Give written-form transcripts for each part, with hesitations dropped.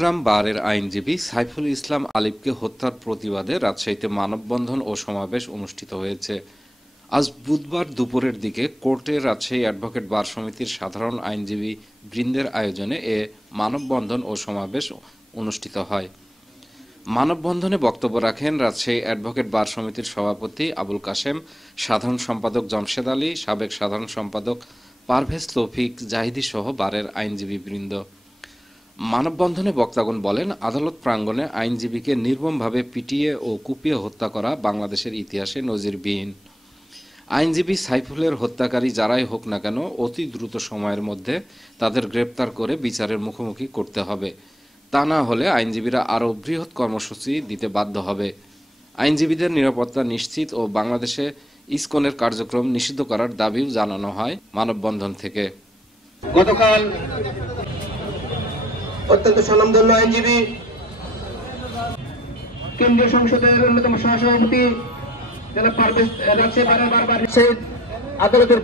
চট্টগ্রাম বারের আইনজীবী সাইফুল ইসলাম আলিফকে হত্যার প্রতিবাদে রাজশাহীতে মানববন্ধন ও সমাবেশ অনুষ্ঠিত হয়েছে। আজ বুধবার দুপুরের দিকে কোর্টে রাজশাহী অ্যাডভোকেট বার সমিতির সাধারণ আইনজীবী বৃন্দের আয়োজনে এ মানববন্ধন ও সমাবেশ অনুষ্ঠিত হয়। মানববন্ধনে বক্তব্য রাখেন রাজশাহী অ্যাডভোকেট বার সমিতির সভাপতি আবুল কাশেম, সাধারণ সম্পাদক জমশেদ আলী, সাবেক সাধারণ সম্পাদক পারভেজ তৌফিক জাহিদি সহ বারের আইনজীবীবৃন্দ। মানববন্ধনে বক্তাগণ বলেন, আদালত প্রাঙ্গণে আইনজীবীকে নির্মমভাবে পিটিয়ে ও কুপিয়ে হত্যা করা বাংলাদেশের ইতিহাসে নজিরবিহীন। আইনজীবী সাইফুলের হত্যাকারী যারাই হোক না কেন অতি দ্রুত সময়ের মধ্যে তাদের গ্রেপ্তার করে বিচারের মুখোমুখি করতে হবে। তা না হলে আইনজীবীরা আরও বৃহৎ কর্মসূচি দিতে বাধ্য হবে। আইনজীবীদের নিরাপত্তা নিশ্চিত ও বাংলাদেশে ইসকনের কার্যক্রম নিষিদ্ধ করার দাবিও জানানো হয় মানববন্ধন থেকে। গতকাল অত্যন্ত স্বনামধন্য আইনজীবী, কেন্দ্রীয় সংসদের অন্যতম সহসভাপতি জনাব পারভেজ রাজশাহী বারবার আদালতের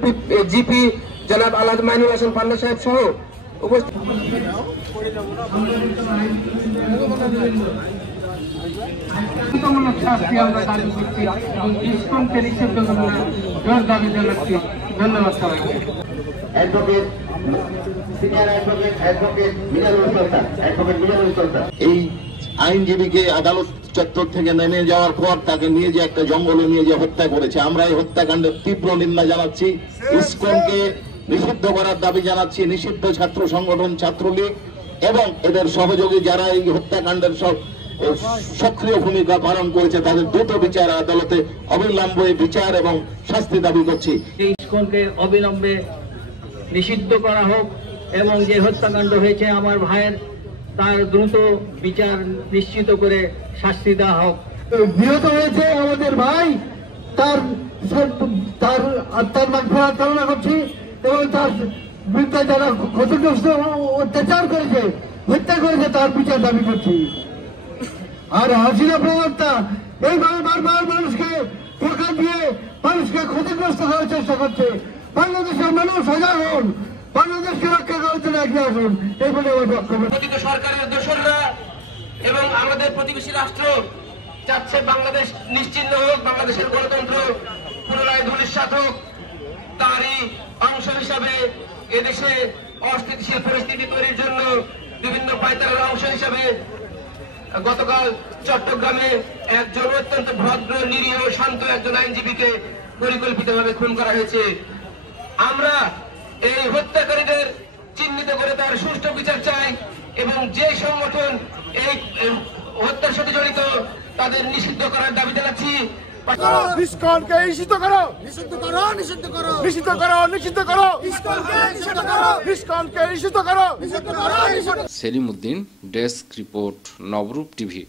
জিপি জনাব আলহাজ মাইনুল হাসান পান্না সাহেব সহ উপস্থিত ধন্যবাদ সবাইকে। এই আইনজীবীকে আদালত চত্বর থেকে নেমে যাওয়ার পর তাকে নিয়ে যে একটা জঙ্গলে নিয়ে যে হত্যা করেছে, আমরা এই হত্যাকাণ্ডের তীব্র নিন্দা জানাচ্ছি। ইসকনকে নিষিদ্ধ করার দাবি জানাচ্ছি। নিষিদ্ধ ছাত্র সংগঠন ছাত্রলীগ এবং এদের সহযোগী যারা এই হত্যাকাণ্ডের সব সক্রিয় ভূমিকা পালন করেছে তাদের দ্রুত বিচার আদালতে অবিলম্বে বিচার এবং শাস্তি দাবি করছি। ইসকনকে অবিলম্বে নিষিদ্ধ করা হোক এবং যে হত্যাকাণ্ড হয়েছে আমার ভাইয়ের তার দ্রুত বিচার নিশ্চিত করে শাস্তি দেওয়া হোক। নিহত হয়েছে আমাদের ভাই, তার আত্মার মাগফিরাত কামনা করছি এবং তার বিরুদ্ধে যারা ক্ষতিগ্রস্ত অত্যাচার করেছে, হত্যা করেছে তার বিচার দাবি করছি। আর হাসিনা প্রবক্তা এইভাবে বারবার মানুষকে ধোঁকা দিয়ে মানুষকে ক্ষতিগ্রস্ত করার চেষ্টা করছে। বাংলাদেশের মানুষ সজাগ হন, বাংলাদেশকে রক্ষা করার জন্য এগিয়ে আসুন, এই বলে আমার বক্তব্য। সরকারের দোসররা এবং আমাদের প্রতিবেশী রাষ্ট্র চাচ্ছে বাংলাদেশ নিশ্চিহ্ন হোক, বাংলাদেশের গণতন্ত্র পুনরায় ধূলিসাৎ হোক। তারই অংশ হিসাবে এদেশে অস্থিতিশীল পরিস্থিতি তৈরির জন্য বিভিন্ন পায়তারার অংশ হিসাবে গতকাল চট্টগ্রামে একজন অত্যন্ত ভদ্র, নিরীহ, শান্ত একজন আইনজীবীকে পরিকল্পিতভাবে খুন করা হয়েছে। আমরা এই হত্যাকারীদের চিহ্নিত করে তার সুষ্ঠু বিচার চাই এবং যে সংগঠন এই হত্যার সাথে জড়িত তাদের নিষিদ্ধ করার দাবি জানাচ্ছি। ইসকনকে নিষিদ্ধ করো, নিষিদ্ধ করো, নিষিদ্ধ করো, নিষিদ্ধ করো, নিষিদ্ধ করো, ইসকনকে নিষিদ্ধ করো, ইসকনকে নিষিদ্ধ করো, নিষিদ্ধ করো। সেলিম উদ্দিন, ডেস্ক রিপোর্ট, নবরূপ টিভি।